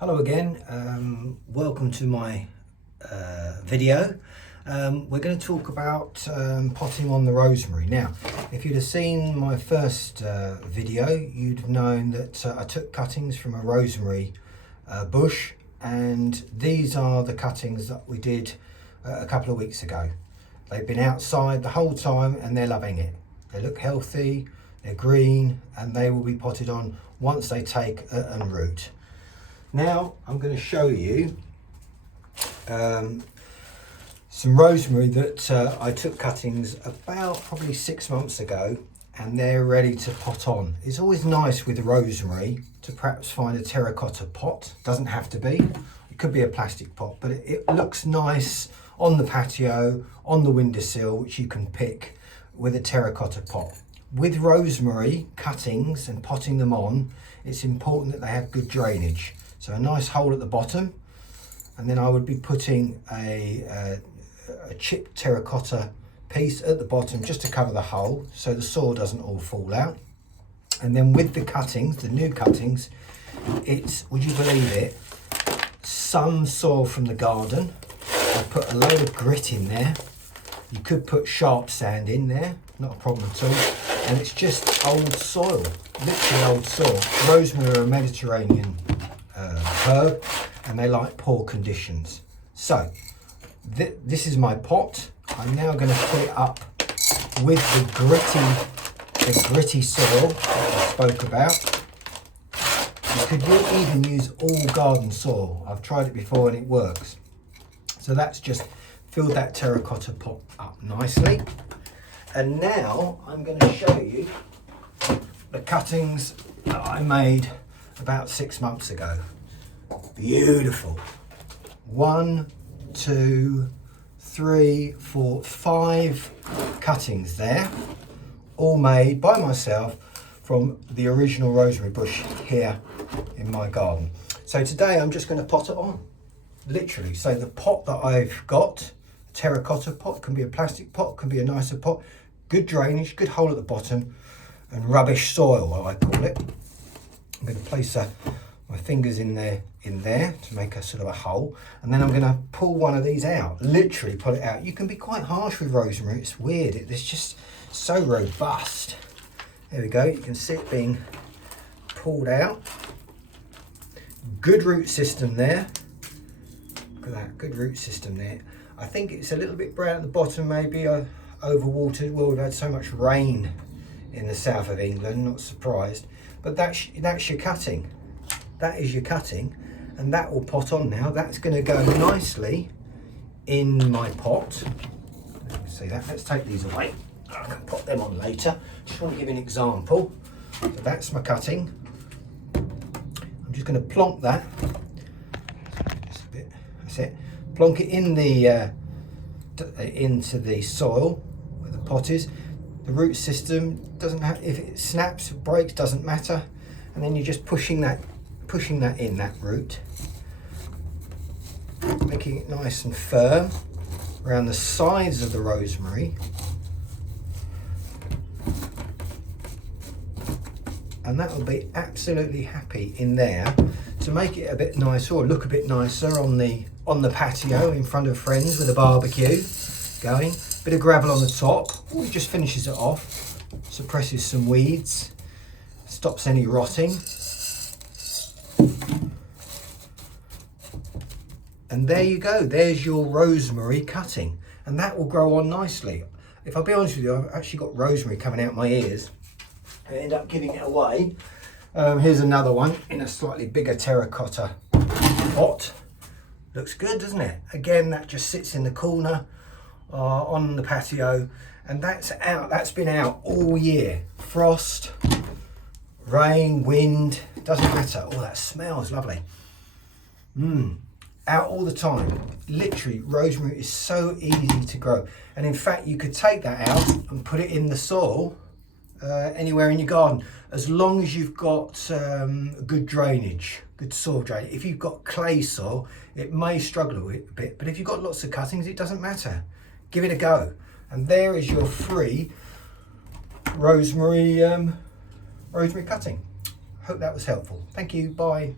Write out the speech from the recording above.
Hello again, welcome to my video. We're going to talk about potting on the rosemary. Now, if you'd have seen my first video, you'd have known that I took cuttings from a rosemary bush, and these are the cuttings that we did a couple of weeks ago. They've been outside the whole time and they're loving it. They look healthy, they're green, and they will be potted on once they take and root. Now I'm going to show you some rosemary that I took cuttings about probably 6 months ago, and they're ready to pot on. It's always nice with rosemary to perhaps find a terracotta pot. Doesn't have to be, it could be a plastic pot, but it looks nice on the patio, on the windowsill, which you can pick with a terracotta pot. With rosemary cuttings and potting them on, it's important that they have good drainage. So a nice hole at the bottom, and then I would be putting a chipped terracotta piece at the bottom just to cover the hole so the soil doesn't all fall out. And then with the cuttings, the new cuttings, it's, would you believe it, some soil from the garden. I put a load of grit in there. You could put sharp sand in there, not a problem at all. And it's just old soil, literally old soil. Rosemary are a Mediterranean herb, and they like poor conditions. So this is my pot. I'm now going to put it up with the gritty soil that I spoke about. You could even use all garden soil. I've tried it before and it works. So that's just filled that terracotta pot up nicely. And now I'm going to show you the cuttings that I made about 6 months ago. Beautiful. 1, 2, 3, 4, 5 cuttings there, all made by myself from the original rosemary bush here in my garden. So today I'm just going to pot it on, literally. So the pot that I've got, a terracotta pot, can be a plastic pot, can be a nicer pot, good drainage, good hole at the bottom, and rubbish soil, I call it. I'm going to place my fingers in there to make a sort of a hole, and then I'm going to pull one of these out, literally pull it out. You can be quite harsh with rosemary, it's weird, it's just so robust. There we go, you can see it being pulled out. Good root system there. Look at that, good root system there. I think it's a little bit brown at the bottom, maybe overwatered. Well, we've had so much rain in the south of England, not surprised. But that's your cutting. That is your cutting, and that will pot on now. That's going to go nicely in my pot. See that? Let's take these away. I can put them on later. Just want to give you an example. So that's my cutting. I'm just going to plonk that. Just a bit. That's it. Plonk it in the into the soil where the pot is. The root system doesn't have, if it snaps, breaks, doesn't matter. And then you're just pushing that in, that root, making it nice and firm around the sides of the rosemary. And that will be absolutely happy in there to make it a bit nicer, or look a bit nicer on the patio in front of friends with a barbecue going. Bit of gravel on the top. Ooh, it just finishes it off, suppresses some weeds, stops any rotting. And there you go, there's your rosemary cutting, and that will grow on nicely. If I'll be honest with you, I've actually got rosemary coming out my ears. I end up giving it away. Here's another one in a slightly bigger terracotta pot. Looks good, doesn't it? Again, that just sits in the corner on the patio, and that's been out all year. Frost, rain, wind, doesn't matter. Oh, that smells lovely. Out all the time. Literally, rosemary is so easy to grow, and in fact you could take that out and put it in the soil anywhere in your garden, as long as you've got good drainage, good soil drainage. If you've got clay soil, it may struggle a bit, but if you've got lots of cuttings, it doesn't matter. Give it a go. And there is your free rosemary cutting. Hope that was helpful. Thank you. Bye.